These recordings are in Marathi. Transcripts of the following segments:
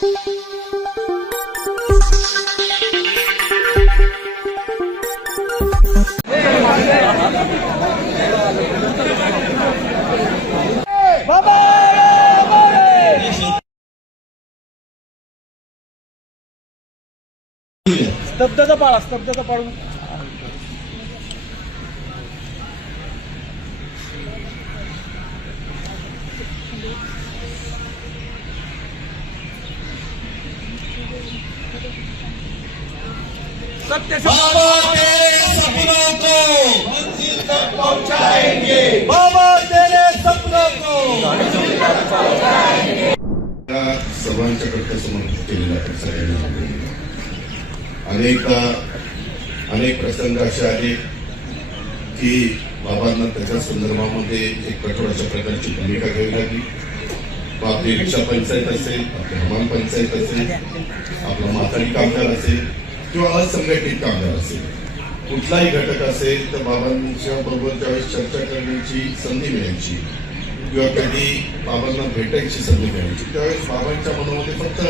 स्तब्धता पाळा, स्तब्धता पाळून सत्य बाबा तेरे सपनों को मंजिल तक पहुंचाएंगे। बाबा तेरे सपनों को सर्वांच्या समर्पित केलेला सगळ्यांना अनेक प्रसंग असे आहेत की बाबांना त्याच्या संदर्भामध्ये एक कठोर अशा प्रकारची भूमिका घ्यावी लागली. आपली रिक्षा पंचायत असेल, आपली हवामान पंचायत असेल, आपला माथाडी कामगार असेल किंवा असंघटित कामगार असेल, कुठलाही घटक असेल तर बाबांच्या बरोबर ज्यावेळेस चर्चा करण्याची संधी मिळायची किंवा कधी बाबांना भेटायची संधी मिळायची त्यावेळेस बाबांच्या मनामध्ये फक्त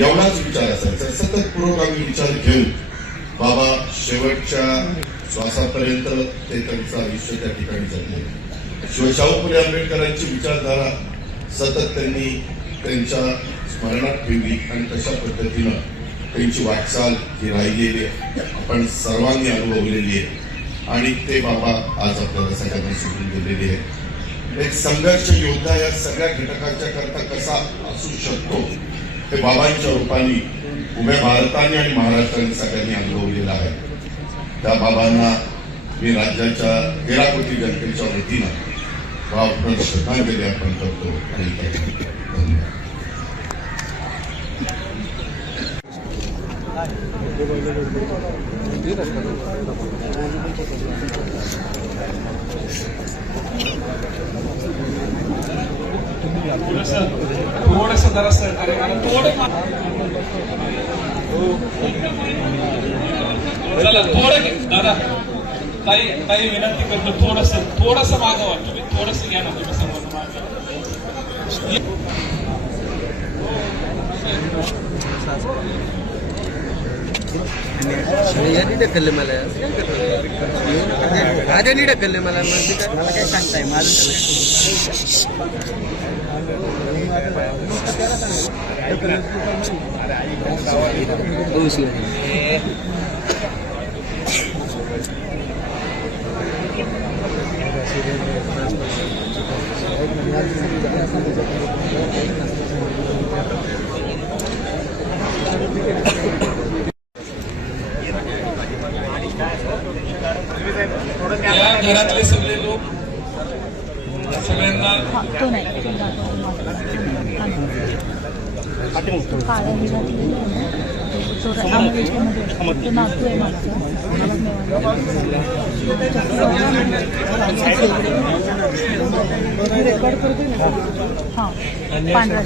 एवढाच विचार असायचा, सतत पुरोगामी विचार घेऊन बाबा शेवटच्या श्वासापर्यंत ते त्यांचं आयुष्य त्या ठिकाणी जगले. शाहू फुले आंबेडकरांची विचारधारा सतत त्यांनी त्यांच्या स्मरणात ठेवली आणि तशा पद्धतीनं त्यांची वाटचाल ही राहिलेली आहे, आपण सर्वांनी अनुभवलेली आहे आणि ते बाबा आज आपल्याला सगळ्यांना सोडून गेलेले आहे. एक संघर्ष योद्धा या सगळ्या घटकांच्या करता कसा असू शकतो हे बाबांच्या रूपाने उभ्या भारताने आणि महाराष्ट्राने सगळ्यांनी अनुभवलेलं आहे. त्या बाबांना मी राज्याच्या 13 कोटी जनतेच्या वतीनं भावपूर्ण श्रद्धांजली अर्पण करतो आणि धन्यवाद. थोडंसं जरा सहकार्य करा. चला थोडं दादा काही विनंती करतो, थोडंसं मागवा तुम्ही, थोडंसं घ्या ना तुम्ही समोर ढकलले मला आजनी ढकलले मला काय सांगताय मला या घरातले सगळे लोक सगळ्यांना रेकॉर्ड करतो ना. हां, पांढरा